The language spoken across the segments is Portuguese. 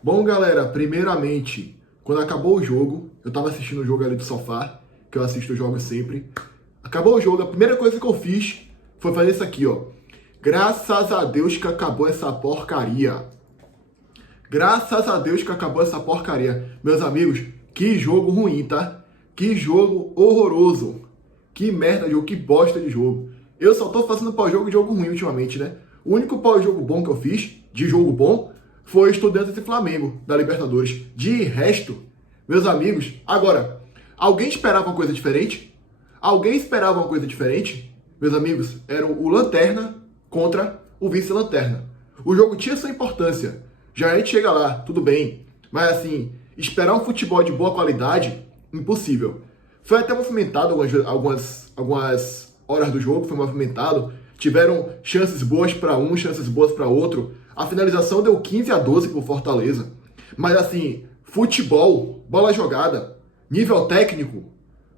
Bom, galera, primeiramente, quando acabou o jogo, eu tava assistindo o jogo ali do sofá, que eu assisto os jogos sempre. Acabou o jogo, a primeira coisa que eu fiz foi fazer isso aqui, ó. Graças a Deus que acabou essa porcaria. Graças a Deus que acabou essa porcaria. Meus amigos, que jogo ruim, tá? Que jogo horroroso. Que merda de jogo, que bosta de jogo. Eu só tô fazendo pós-jogo de jogo ruim ultimamente, né? O único pós-jogo bom que eu fiz, de jogo bom, foi Estudiantes e Flamengo, da Libertadores. De resto, meus amigos, agora, alguém esperava uma coisa diferente? Alguém esperava uma coisa diferente? Meus amigos, era o Lanterna contra o Vice-Lanterna. O jogo tinha sua importância. Já a gente chega lá, tudo bem. Mas assim, esperar um futebol de boa qualidade, impossível. Foi até movimentado algumas horas do jogo, foi movimentado. Tiveram chances boas para um, chances boas para outro. A finalização deu 15-12 pro Fortaleza. Mas assim, futebol, bola jogada, nível técnico,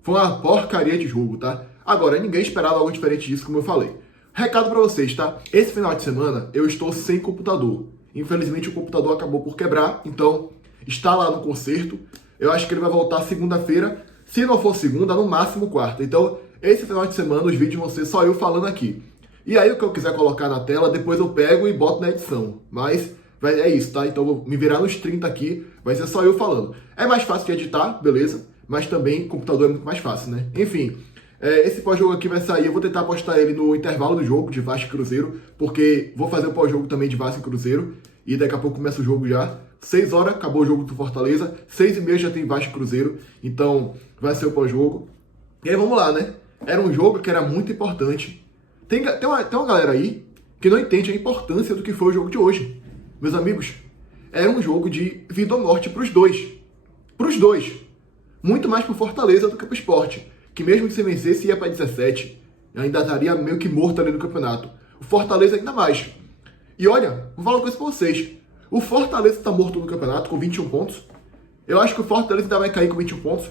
foi uma porcaria de jogo, tá? Agora, ninguém esperava algo diferente disso, como eu falei. Recado pra vocês, tá? Esse final de semana eu estou sem computador. Infelizmente o computador acabou por quebrar, então está lá no conserto. Eu acho que ele vai voltar segunda-feira. Se não for segunda, no máximo quarta. Então, esse final de semana os vídeos vão ser só eu falando aqui. E aí o que eu quiser colocar na tela, depois eu pego e boto na edição. Mas é isso, tá? Então eu vou me virar nos 30 aqui, vai ser só eu falando. É mais fácil de editar, beleza? Mas também computador é muito mais fácil, né? Enfim, esse pós-jogo aqui vai sair, eu vou tentar postar ele no intervalo do jogo, de Vasco e Cruzeiro, porque vou fazer o pós-jogo também de Vasco e Cruzeiro, e daqui a pouco começa o jogo já. 6 horas, acabou o jogo do Fortaleza, 6h30 já tem Vasco e Cruzeiro, então vai ser o pós-jogo. E aí vamos lá, né? Era um jogo que era muito importante. Tem uma galera aí que não entende a importância do que foi o jogo de hoje. Meus amigos, era um jogo de vida ou morte para os dois. Para os dois. Muito mais pro Fortaleza do que pro Sport, que mesmo que se vencesse ia para 17, ainda estaria meio que morto ali no campeonato. O Fortaleza ainda mais. E olha, vou falar uma coisa pra vocês. O Fortaleza está morto no campeonato com 21 pontos. Eu acho que o Fortaleza ainda vai cair com 21 pontos,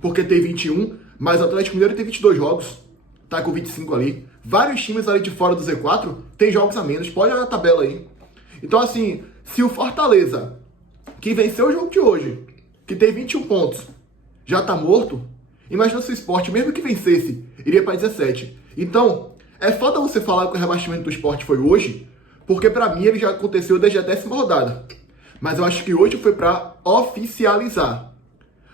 porque tem 21, mas o Atlético Mineiro tem 22 jogos, tá com 25 ali. Vários times ali de fora do Z4 tem jogos a menos, pode olhar a tabela aí. Então assim, se o Fortaleza, que venceu o jogo de hoje, que tem 21 pontos, já tá morto, imagina se o Sport, mesmo que vencesse, iria para 17. Então, é foda você falar que o rebaixamento do Sport foi hoje, porque pra mim ele já aconteceu desde a 10ª rodada. Mas eu acho que hoje foi para oficializar.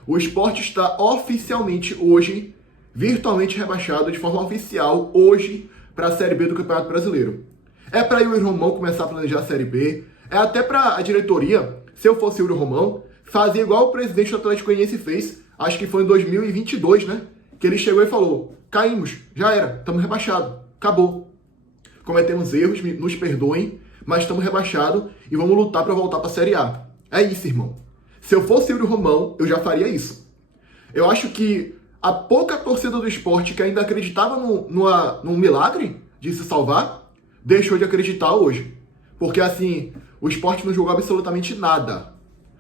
O Sport está oficialmente hoje, virtualmente rebaixado de forma oficial, hoje, para a Série B do Campeonato Brasileiro. É para Yuri Romão começar a planejar a Série B, é até para a diretoria, se eu fosse Yuri Romão, fazer igual o presidente do Atlético Goianiense fez, acho que foi em 2022, né? Que ele chegou e falou, caímos, já era, estamos rebaixados, acabou. Cometemos erros, nos perdoem, mas estamos rebaixados e vamos lutar para voltar para a Série A. É isso, irmão. Se eu fosse Yuri Romão, eu já faria isso. Eu acho que a pouca torcida do Sport que ainda acreditava num milagre de se salvar, deixou de acreditar hoje. Porque assim, o Sport não jogou absolutamente nada.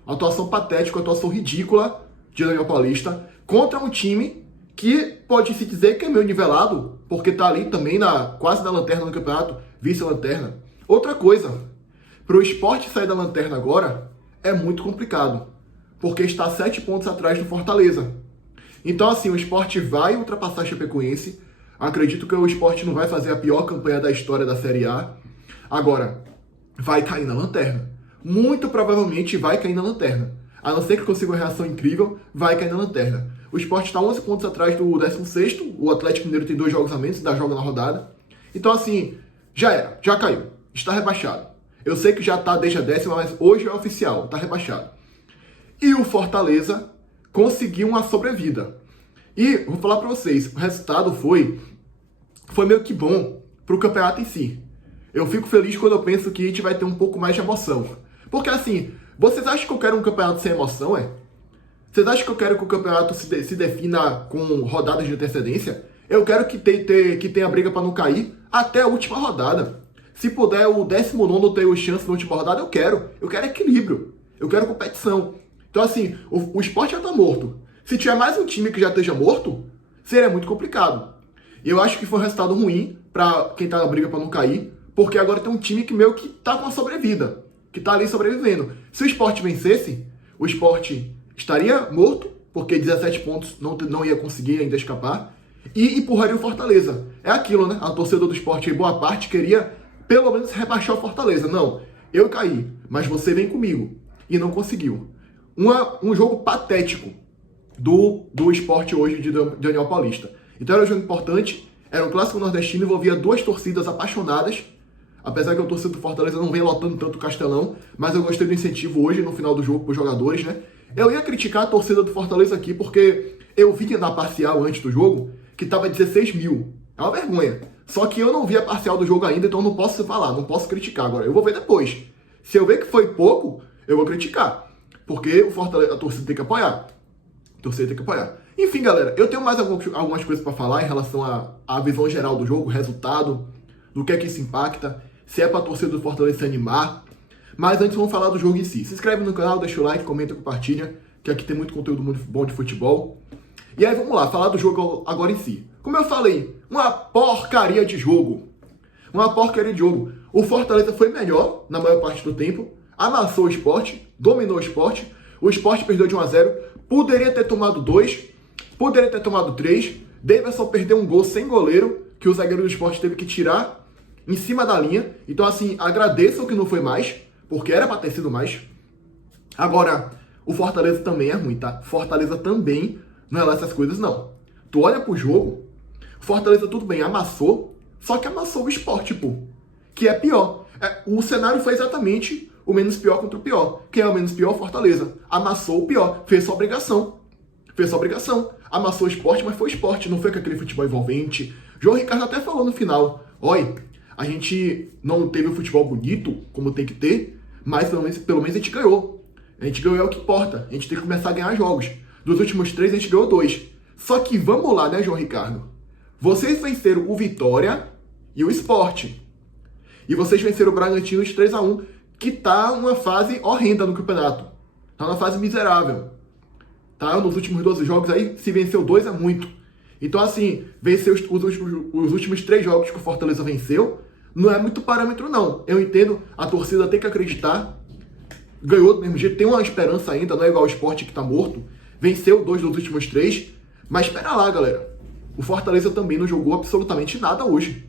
Atuação patética, atuação ridícula de Daniel Paulista contra um time que pode se dizer que é meio nivelado, porque tá ali também quase na lanterna do campeonato, vice-lanterna. Outra coisa, para o Sport sair da lanterna agora é muito complicado, porque está 7 pontos atrás do Fortaleza. Então assim, o Sport vai ultrapassar a Chapecoense. Acredito que o Sport não vai fazer a pior campanha da história da Série A. Agora, vai cair na lanterna. Muito provavelmente vai cair na lanterna. A não ser que consiga uma reação incrível, vai cair na lanterna. O Sport está 11 pontos atrás do 16º, o Atlético Mineiro tem 2 jogos a menos, ainda joga na rodada. Então assim, já era, já caiu, está rebaixado. Eu sei que já está desde a 10ª, mas hoje é oficial, está rebaixado. E o Fortaleza conseguiu uma sobrevida. E vou falar para vocês, o resultado foi meio que bom para o campeonato em si. Eu fico feliz quando eu penso que a gente vai ter um pouco mais de emoção. Porque assim, vocês acham que eu quero um campeonato sem emoção, é? Vocês acham que eu quero que o campeonato se defina com rodadas de antecedência? Eu quero que tenha briga para não cair até a última rodada. Se puder o 19º ter chance na última rodada, eu quero. Eu quero equilíbrio. Eu quero competição. Então assim, o Sport já tá morto. Se tiver mais um time que já esteja morto, seria muito complicado. E eu acho que foi um resultado ruim para quem tá na briga para não cair, porque agora tem um time que meio que tá com uma sobrevida. que tá ali sobrevivendo. Se o Sport vencesse, o Sport estaria morto, porque 17 pontos não ia conseguir ainda escapar, e empurraria o Fortaleza. É aquilo, né? A torcida do Sport, em boa parte, queria pelo menos rebaixar o Fortaleza. Não, eu caí, mas você vem comigo. E não conseguiu. Um jogo patético do Sport hoje de Daniel Paulista. Então era um jogo importante, era um clássico nordestino, envolvia duas torcidas apaixonadas, apesar que a torcida do Fortaleza não vem lotando tanto o Castelão, mas eu gostei do incentivo hoje no final do jogo para os jogadores, né? Eu ia criticar a torcida do Fortaleza aqui, porque eu vi na parcial antes do jogo que tava 16 mil. É uma vergonha. Só que eu não vi a parcial do jogo ainda, então eu não posso falar, não posso criticar agora. Eu vou ver depois. Se eu ver que foi pouco, eu vou criticar. Porque o Fortaleza, a torcida tem que apoiar. A torcida tem que apoiar. Enfim, galera, eu tenho mais algumas coisas para falar em relação à visão geral do jogo, resultado, do que é que isso impacta, se é pra torcida do Fortaleza se animar. Mas antes vamos falar do jogo em si. Se inscreve no canal, deixa o like, comenta, compartilha, que aqui tem muito conteúdo muito bom de futebol. E aí vamos lá, falar do jogo agora em si. Como eu falei, uma porcaria de jogo. Uma porcaria de jogo. O Fortaleza foi melhor na maior parte do tempo, amassou o Sport, dominou o Sport. O Sport perdeu de 1-0, poderia ter tomado 2, poderia ter tomado 3. Davidson perdeu um gol sem goleiro, que o zagueiro do Sport teve que tirar em cima da linha. Então, assim, agradeçam que não foi mais, porque era pra ter sido mais. Agora, o Fortaleza também é ruim, tá? Fortaleza também não é lá essas coisas, não. Tu olha pro jogo, Fortaleza tudo bem, amassou, só que amassou o Sport, pô. Que é pior. O cenário foi exatamente o menos pior contra o pior. Quem é o menos pior? Fortaleza. Amassou o pior. Fez sua obrigação. Fez sua obrigação. Amassou o Sport, mas foi o Sport. Não foi com aquele futebol envolvente. João Ricardo até falou no final. Olha, a gente não teve um futebol bonito, como tem que ter, mas pelo menos a gente ganhou. A gente ganhou é o que importa. A gente tem que começar a ganhar jogos. Dos últimos 3, a gente ganhou 2. Só que vamos lá, né, João Ricardo? Vocês venceram o Vitória e o Sport. E vocês venceram o Bragantino de 3-1, que tá numa fase horrenda no campeonato. Tá numa fase miserável. Tá? Nos últimos 12 jogos aí, se venceu 2 é muito. Então, assim, vencer os últimos 3 jogos que o Fortaleza venceu, não é muito parâmetro, não. Eu entendo, a torcida tem que acreditar. Ganhou do mesmo jeito, tem uma esperança ainda, não é igual o Sport que tá morto. Venceu 2 dos últimos 3. Mas espera lá, galera. O Fortaleza também não jogou absolutamente nada hoje.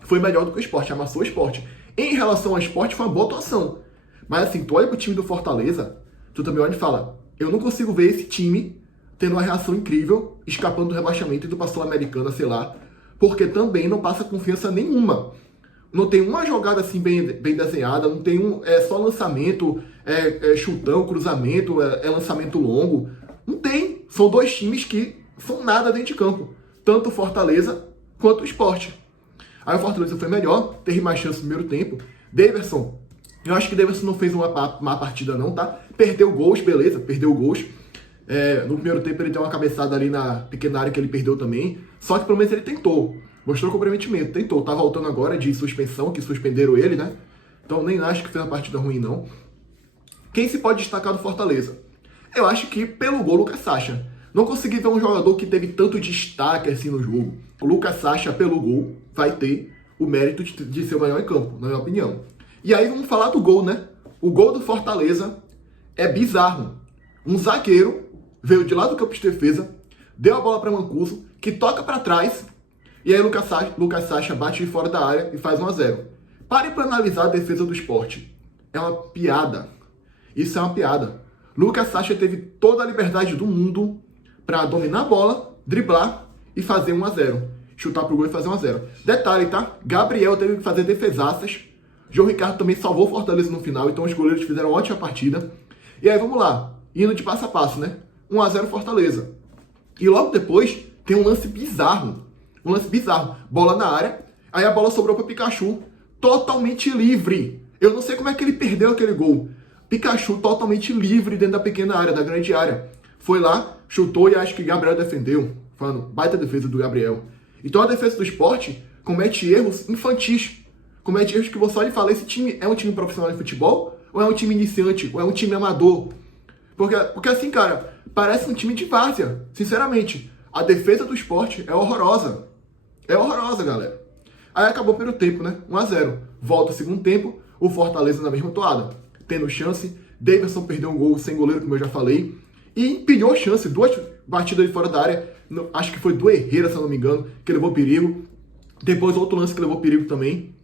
Foi melhor do que o Sport, amassou o Sport. Em relação ao Sport, foi uma boa atuação. Mas assim, tu olha pro time do Fortaleza, tu também olha e fala, eu não consigo ver esse time tendo uma reação incrível, escapando do rebaixamento e do pra Sul-Americana, sei lá, porque também não passa confiança nenhuma. Não tem uma jogada assim bem desenhada, não tem só lançamento, chutão, cruzamento, lançamento longo. Não tem. São 2 times que são nada dentro de campo. Tanto o Fortaleza quanto o Sport. Aí o Fortaleza foi melhor, teve mais chance no primeiro tempo. Davidson, eu acho que Davidson não fez uma má partida não, tá? Perdeu gols, beleza, perdeu gols. No primeiro tempo ele deu uma cabeçada ali na pequena área que ele perdeu também. Só que pelo menos ele tentou. Mostrou comprometimento, tentou. Tá voltando agora de suspensão, que suspenderam ele, né? Então nem acho que fez uma partida ruim, não. Quem se pode destacar do Fortaleza? Eu acho que pelo gol, Lucas Sacha. Não consegui ver um jogador que teve tanto destaque assim no jogo. O Lucas Sacha, pelo gol, vai ter o mérito de ser o melhor em campo, na minha opinião. E aí vamos falar do gol, né? O gol do Fortaleza é bizarro. Um zagueiro veio de lá do campo de defesa, deu a bola para Mancuso, que toca para trás, e aí Lucas Sacha bate de fora da área e faz 1-0. Pare para analisar a defesa do Sport. É uma piada. Isso é uma piada. Lucas Sacha teve toda a liberdade do mundo para dominar a bola, driblar e fazer 1-0. Chutar pro gol e fazer 1-0. Detalhe, tá? Gabriel teve que fazer defesaças. João Ricardo também salvou o Fortaleza no final, então os goleiros fizeram uma ótima partida. E aí vamos lá, indo de passo a passo, né? 1-0 Fortaleza. E logo depois tem um lance bizarro. Um lance bizarro. Bola na área, aí a bola sobrou para Pikachu, totalmente livre. Eu não sei como é que ele perdeu aquele gol. Pikachu totalmente livre dentro da pequena área, da grande área. Foi lá, chutou e acho que Gabriel defendeu. Falando, baita defesa do Gabriel. Então a defesa do Sport comete erros infantis. Comete erros que você olha e fala, esse time é um time profissional de futebol? Ou é um time iniciante? Ou é um time amador? Porque assim, cara, parece um time de várzea. Sinceramente, a defesa do Sport é horrorosa. É horrorosa, galera. Aí acabou o primeiro tempo, né? 1-0. Volta o segundo tempo. o Fortaleza na mesma toada, tendo chance. Davidson perdeu um gol sem goleiro, como eu já falei, e empilhou chance, 2 batidas de fora da área, acho que foi do Herrera, se eu não me engano, que levou perigo. Depois outro lance que levou perigo também.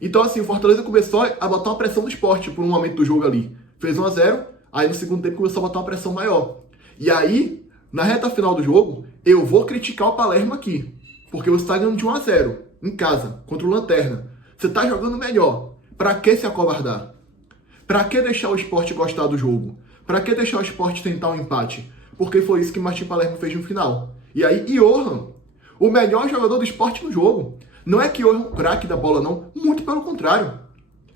Então assim, o Fortaleza começou a botar uma pressão no Sport por um momento do jogo ali. Fez 1-0, aí no segundo tempo começou a botar uma pressão maior. E aí, na reta final do jogo, eu vou criticar o Palermo aqui. Porque você está ganhando de 1-0 em casa, contra o Lanterna. Você está jogando melhor. Pra que se acovardar? Pra que deixar o Sport gostar do jogo? Pra que deixar o Sport tentar um empate? Porque foi isso que Martim Palermo fez no final. E aí, Johan, o melhor jogador do Sport no jogo. Não é que Johan é um craque da bola, não. Muito pelo contrário.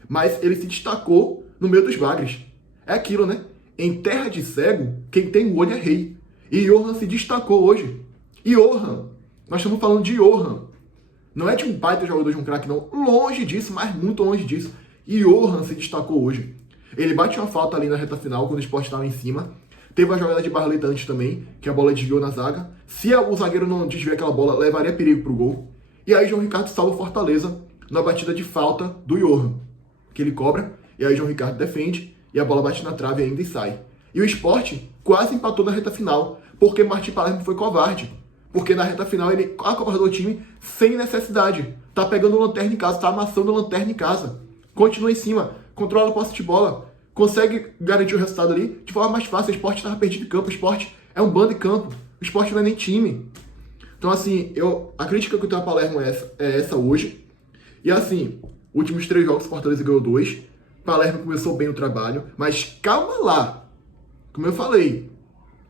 Mas ele se destacou no meio dos bagres. É aquilo, né? Em terra de cego, quem tem o olho é rei. E Johan se destacou hoje. Johan, nós estamos falando de Johan. Não é de um baita jogador, de um craque, não. Longe disso, mas muito longe disso. E Johan se destacou hoje. Ele bate uma falta ali na reta final, quando o Sport estava em cima. Teve a jogada de Barleta antes também, que a bola desviou na zaga. Se o zagueiro não desviar aquela bola, levaria perigo pro gol. E aí João Ricardo salva o Fortaleza na batida de falta do Johan, que ele cobra, e aí João Ricardo defende, e a bola bate na trave ainda e sai. E o Sport quase empatou na reta final, porque Martim Palermo foi covarde. Porque na reta final ele acovardou o time sem necessidade. Tá pegando o Lanterna em casa, tá amassando o Lanterna em casa. Continua em cima, controla a posse de bola, consegue garantir o resultado ali de forma mais fácil. O Sport estava perdido em campo, o Sport é um bando de campo, o Sport não é nem time. Então assim, a crítica que eu tenho a Palermo é essa hoje. E assim, últimos 3 jogos, Fortaleza ganhou 2. Palermo começou bem o trabalho, mas calma lá. Como eu falei,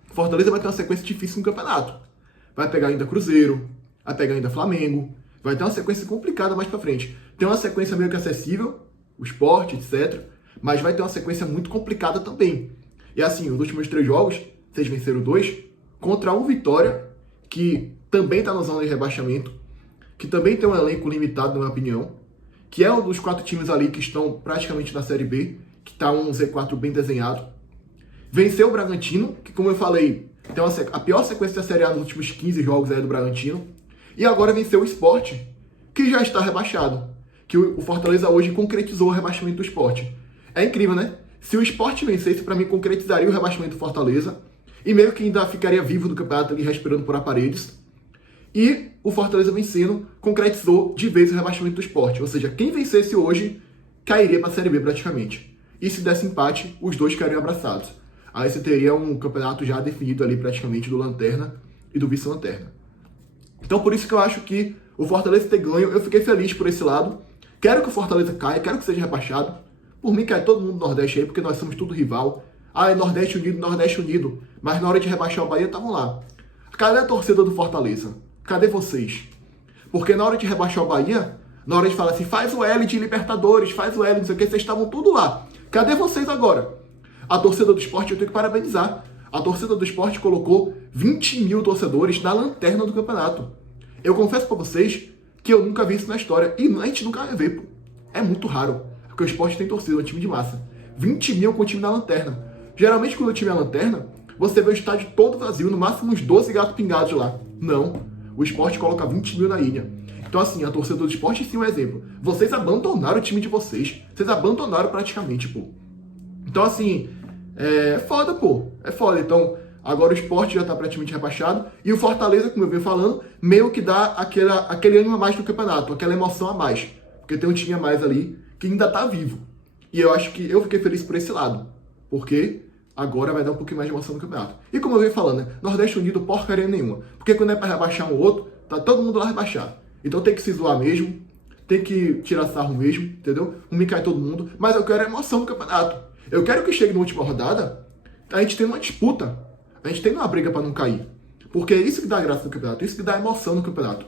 Fortaleza vai ter uma sequência difícil no campeonato. Vai pegar ainda Cruzeiro, vai pegar ainda Flamengo, vai ter uma sequência complicada mais pra frente. Tem uma sequência meio que acessível, o Sport, etc. Mas vai ter uma sequência muito complicada também. E assim, os últimos 3 jogos, vocês venceram 2, contra o Vitória, que também tá na zona de rebaixamento, que também tem um elenco limitado, na minha opinião, que é um dos 4 times ali que estão praticamente na Série B, que tá um Z4 bem desenhado. Venceu o Bragantino, que como eu falei, tem a pior sequência da Série A nos últimos 15 jogos é do Bragantino. E agora venceu o Sport, que já está rebaixado. Que o Fortaleza hoje concretizou o rebaixamento do Sport. É incrível, né? Se o Sport vencesse, para mim, concretizaria o rebaixamento do Fortaleza. E meio que ainda ficaria vivo no campeonato ali, respirando por aparelhos. E o Fortaleza vencendo, concretizou de vez o rebaixamento do Sport. Ou seja, quem vencesse hoje, cairia para a Série B praticamente. E se desse empate, os dois ficariam abraçados. Aí você teria um campeonato já definido ali praticamente do Lanterna e do Vice-Lanterna. Então por isso que eu acho que o Fortaleza ter ganho, eu fiquei feliz por esse lado. Quero que o Fortaleza caia, quero que seja rebaixado. Por mim cai todo mundo do Nordeste aí, porque nós somos tudo rival. Ah, é Nordeste Unido, Nordeste Unido. Mas na hora de rebaixar o Bahia, estavam lá. Cadê a torcida do Fortaleza? Cadê vocês? Porque na hora de rebaixar o Bahia, na hora de falar assim, faz o L de Libertadores, faz o L, não sei o que, vocês estavam tudo lá. Cadê vocês agora? A torcida do Sport eu tenho que parabenizar. A torcida do Sport colocou 20 mil torcedores na lanterna do campeonato. Eu confesso pra vocês que eu nunca vi isso na história. E a gente nunca vai ver, pô. É muito raro. Porque o Sport tem torcida, é um time de massa. 20 mil com o time na lanterna. Geralmente quando o time é lanterna, você vê o estádio todo vazio, no máximo uns 12 gatos pingados lá. Não. O Sport coloca 20 mil na ilha. Então assim, a torcida do Sport sim é um exemplo. Vocês abandonaram o time de vocês. Vocês abandonaram praticamente, pô. Então assim, é foda, pô. É foda. Então, agora o Sport já tá praticamente rebaixado. E o Fortaleza, como eu venho falando, meio que dá aquele ânimo a mais no campeonato, aquela emoção a mais. Porque tem um time a mais ali que ainda tá vivo. E eu acho que eu fiquei feliz por esse lado. Porque agora vai dar um pouquinho mais de emoção no campeonato. E como eu venho falando, né? Nordeste Unido, porcaria nenhuma. Porque quando é pra rebaixar um outro, tá todo mundo lá rebaixado. Então tem que se zoar mesmo. Tem que tirar sarro mesmo, entendeu? Um me cai todo mundo. Mas eu quero emoção no campeonato. Eu quero que chegue na última rodada, a gente tenha uma disputa. A gente tenha uma briga pra não cair. Porque é isso que dá graça no campeonato. É isso que dá emoção no campeonato.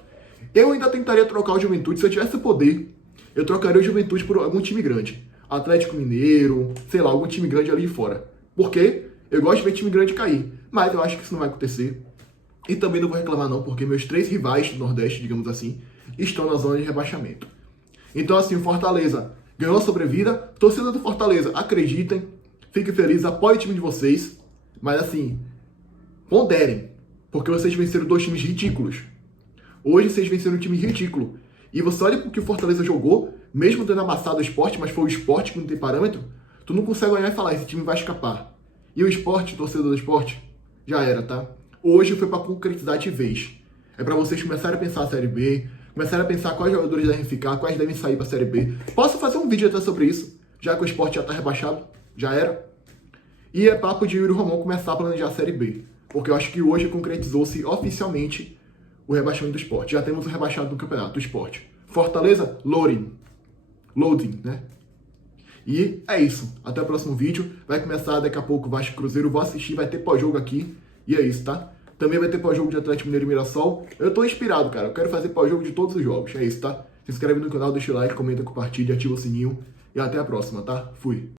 Eu ainda tentaria trocar o Juventude. Se eu tivesse poder, eu trocaria o Juventude por algum time grande. Atlético Mineiro, sei lá, algum time grande ali de fora. Porque eu gosto de ver time grande cair. Mas eu acho que isso não vai acontecer. E também não vou reclamar não, porque meus 3 rivais do Nordeste, digamos assim, estão na zona de rebaixamento. Então assim, o Fortaleza ganhou a sobrevida. Torcida do Fortaleza, acreditem, fiquem felizes, apoiem o time de vocês. Mas assim, ponderem, porque vocês venceram 2 times ridículos. Hoje vocês venceram um time ridículo. E você olha o que o Fortaleza jogou, mesmo tendo amassado o Sport, mas foi o Sport que não tem parâmetro, tu não consegue olhar e falar, esse time vai escapar. E o Sport, torcedor do Sport, já era, tá? Hoje foi pra concretizar de vez. É pra vocês começarem a pensar a Série B, começarem a pensar quais jogadores devem ficar, quais devem sair pra Série B. Posso fazer um vídeo até sobre isso, já que o Sport já tá rebaixado, já era. E é papo de Yuri Romão começar a planejar a Série B, porque eu acho que hoje concretizou-se oficialmente o rebaixamento do Sport. Já temos o rebaixado do campeonato, do Sport. Fortaleza, loading, né? E é isso. Até o próximo vídeo. Vai começar daqui a pouco o Vasco Cruzeiro. Vou assistir, vai ter pós-jogo aqui. E é isso, tá? Também vai ter pós-jogo de Atlético Mineiro e Mirassol. Eu tô inspirado, cara. Eu quero fazer pós-jogo de todos os jogos. É isso, tá? Se inscreve no canal, deixa o like, comenta, compartilha, ativa o sininho. E até a próxima, tá? Fui.